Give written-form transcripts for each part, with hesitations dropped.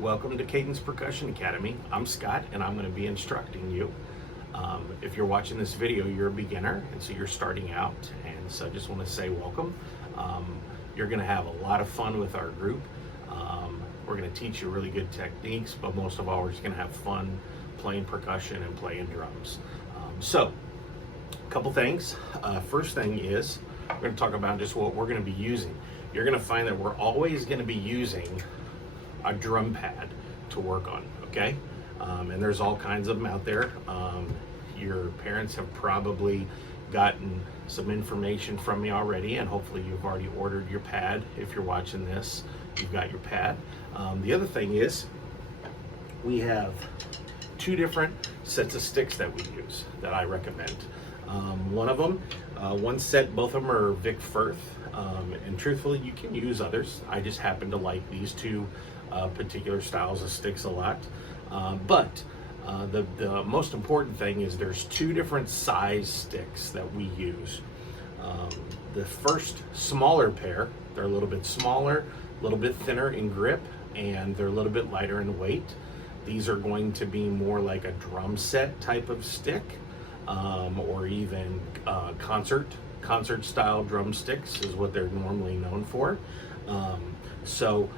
Welcome to Cadence Percussion Academy. I'm Scott and I'm going to be instructing you. If you're watching this video, you're a beginner and so you're starting out, and so I just want to say welcome. You're going to have a lot of fun with our group. We're going to teach you really good techniques, but most of all we're just going to have fun playing percussion and playing drums. So a couple things. First thing is we're going to talk about just what we're going to be using. You're going to find that we're always going to be using a drum pad to work on, okay? And there's all kinds of them out there. Your parents have probably gotten some information from me already, and hopefully you've already ordered your pad. If you're watching this, you've got your pad. The other thing is we have two different sets of sticks that we use that I recommend. One of them, one set, both of them are Vic Firth, and truthfully you can use others. I just happen to like these two particular styles of sticks a lot. But the most important thing is there's two different size sticks that we use. The first smaller pair, they're a little bit smaller, a little bit thinner in grip, and they're a little bit lighter in weight. These are going to be more like a drum set type of stick, or even concert style drumsticks is what they're normally known for. So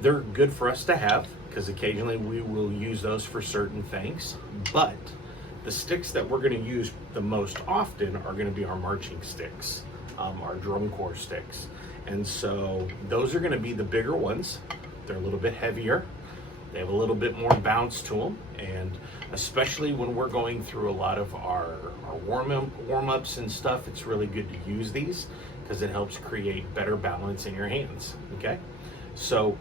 they're good for us to have because occasionally we will use those for certain things, but the sticks that we're going to use the most often are going to be our marching sticks, our drum corps sticks. And so those are going to be the bigger ones. They're a little bit heavier. They have a little bit more bounce to them, and especially when we're going through a lot of our warm-ups and stuff, it's really good to use these because it helps create better balance in your hands, okay? So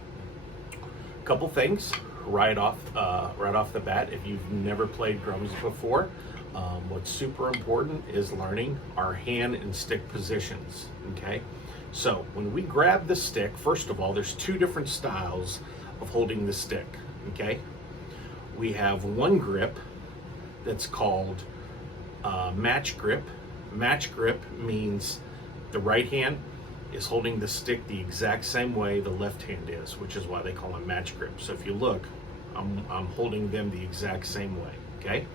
a couple things right off the bat. If you've never played drums before, what's super important is learning our hand and stick positions, okay? So when we grab the stick, first of all, there's two different styles of holding the stick, okay? We have one grip that's called match grip. Match grip means the right hand is holding the stick the exact same way the left hand is, which is why they call them match grip. So if you look, I'm holding them the exact same way, okay?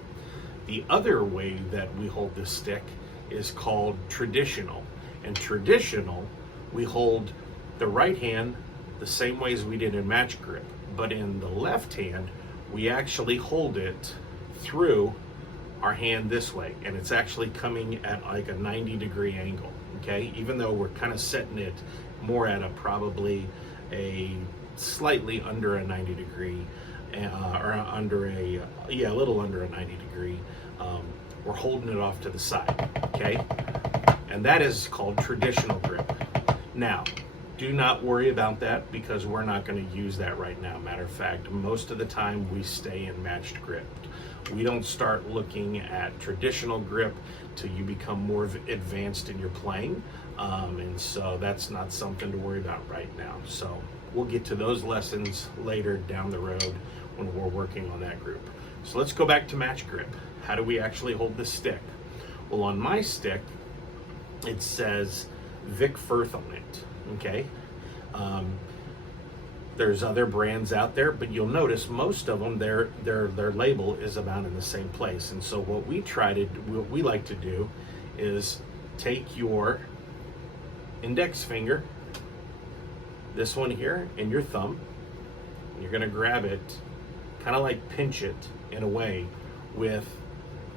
The other way that we hold this stick is called traditional. And traditional, we hold the right hand the same way as we did in match grip, but in the left hand, we actually hold it through our hand this way, and it's actually coming at like a 90-degree angle, okay? Even though we're kind of setting it more at probably a slightly under a 90-degree, or under a little under a 90-degree, we're holding it off to the side, okay? And that is called traditional grip. Now, do not worry about that because we're not going to use that right now. Matter of fact, most of the time we stay in matched grip. We don't start looking at traditional grip till you become more advanced in your playing, and so that's not something to worry about right now. So we'll get to those lessons later down the road when we're working on that group. So let's go back to match grip. How do we actually hold the stick? Well, on my stick, it says Vic Firth on it. Okay, there's other brands out there, but you'll notice most of them, their label is about in the same place. And so what we like to do is take your index finger, this one here, and your thumb, and you're going to grab it, kind of like pinch it in a way with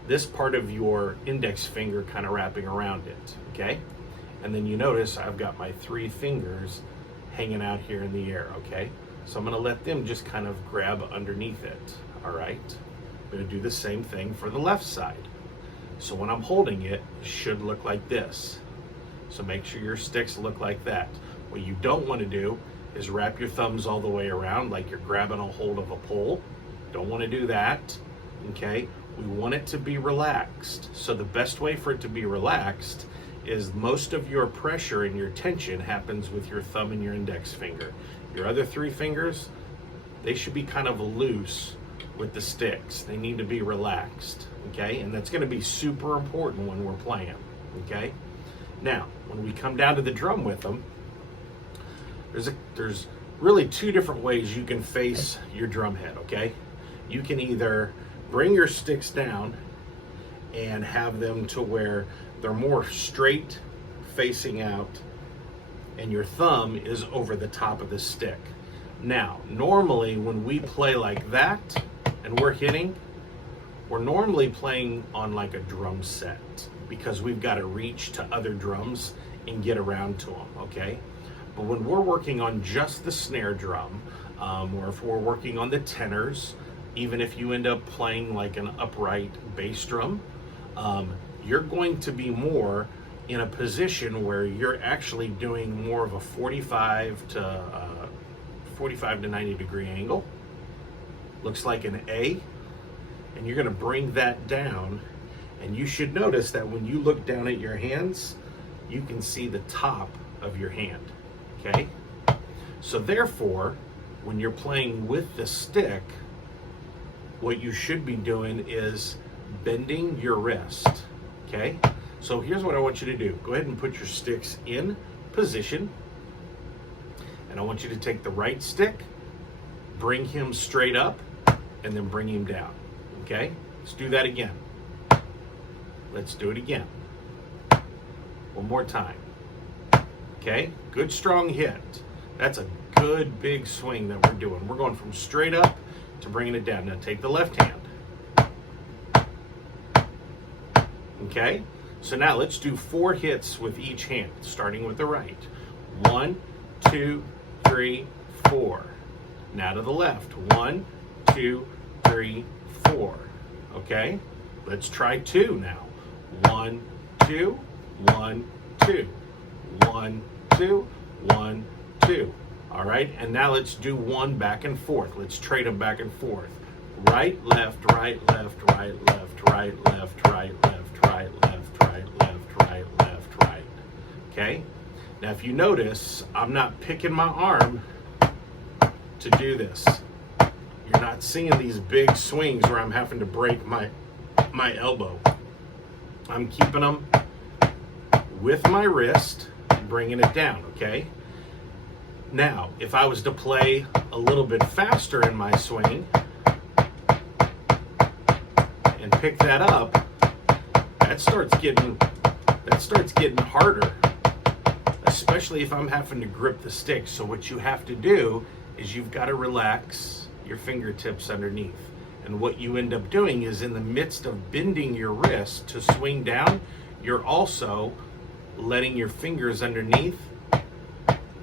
this part of your index finger kind of wrapping around it, okay? And then you notice I've got my three fingers hanging out here in the air, okay? So I'm gonna let them just kind of grab underneath it, all right? I'm gonna do the same thing for the left side. So when I'm holding it, it should look like this. So make sure your sticks look like that. What you don't wanna do is wrap your thumbs all the way around like you're grabbing a hold of a pole. Don't wanna do that, okay? We want it to be relaxed. So the best way for it to be relaxed is most of your pressure and your tension happens with your thumb and your index finger. Your other three fingers, they should be kind of loose with the sticks. They need to be relaxed, okay? And that's gonna be super important when we're playing, okay? Now, when we come down to the drum with them, there's really two different ways you can face your drum head, okay? You can either bring your sticks down and have them to where they're more straight facing out and your thumb is over the top of the stick. Now, normally when we play like that and we're hitting, we're normally playing on like a drum set because we've got to reach to other drums and get around to them, okay? But when we're working on just the snare drum, or if we're working on the tenors, even if you end up playing like an upright bass drum, you're going to be more in a position where you're actually doing more of a 45 to 90 degree angle. Looks like an A, and you're going to bring that down, and you should notice that when you look down at your hands, you can see the top of your hand, okay? So therefore, when you're playing with the stick, what you should be doing is bending your wrist, okay? So here's what I want you to do. Go ahead and put your sticks in position, and I want you to take the right stick, bring him straight up, and then bring him down, okay? Let's do that again. Let's do it again. One more time. Okay, good strong hit. That's a good big swing that we're doing. We're going from straight up to bringing it down. Now take the left hand. Okay, so now let's do 4 hits with each hand, starting with the right. 1, 2, 3, 4. Now to the left. 1, 2, 3, 4. Okay, let's try 2 now. 1, 2, 1, 2. 1, 2, 1, 2. All right, and now let's do 1 back and forth. Let's trade them back and forth. Right, left, right, left, right, left, right, left, right, left, right, left, right, left, right, left, right. Okay? Now if you notice, I'm not picking my arm to do this. You're not seeing these big swings where I'm having to break my elbow. I'm keeping them with my wrist and bringing it down, okay? Now, if I was to play a little bit faster in my swing and pick that up, that starts getting harder, especially if I'm having to grip the stick. So what you have to do is you've got to relax your fingertips underneath. And what you end up doing is in the midst of bending your wrist to swing down, you're also letting your fingers underneath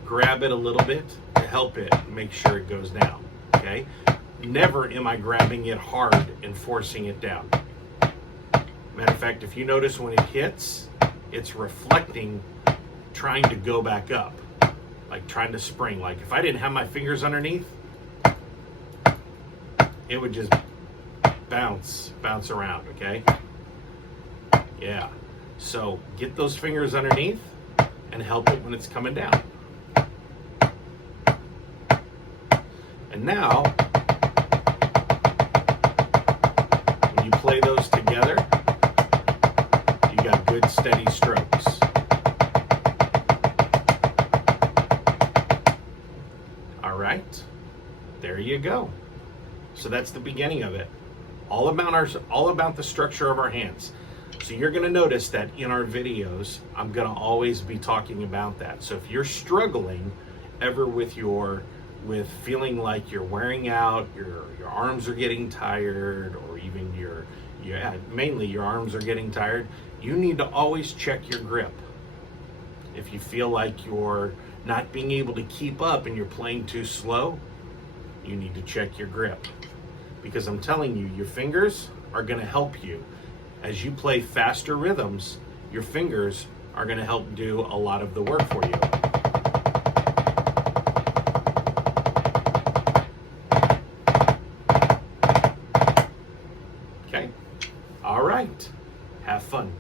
grab it a little bit to help it make sure it goes down, okay? Never am I grabbing it hard and forcing it down. Matter of fact, if you notice when it hits, it's reflecting, trying to go back up, like trying to spring. Like if I didn't have my fingers underneath, it would just bounce around, okay? Yeah, so get those fingers underneath and help it when it's coming down. And now, when you play those together, you got good steady strokes. All right, there you go. So that's the beginning of it. All about the structure of our hands. So you're going to notice that in our videos, I'm going to always be talking about that. So if you're struggling ever with feeling like you're wearing out, your arms are getting tired, or even mainly your arms are getting tired, you need to always check your grip. If you feel like you're not being able to keep up and you're playing too slow, you need to check your grip. Because I'm telling you, your fingers are going to help you. As you play faster rhythms, your fingers are going to help do a lot of the work for you. Okay? All right. Have fun.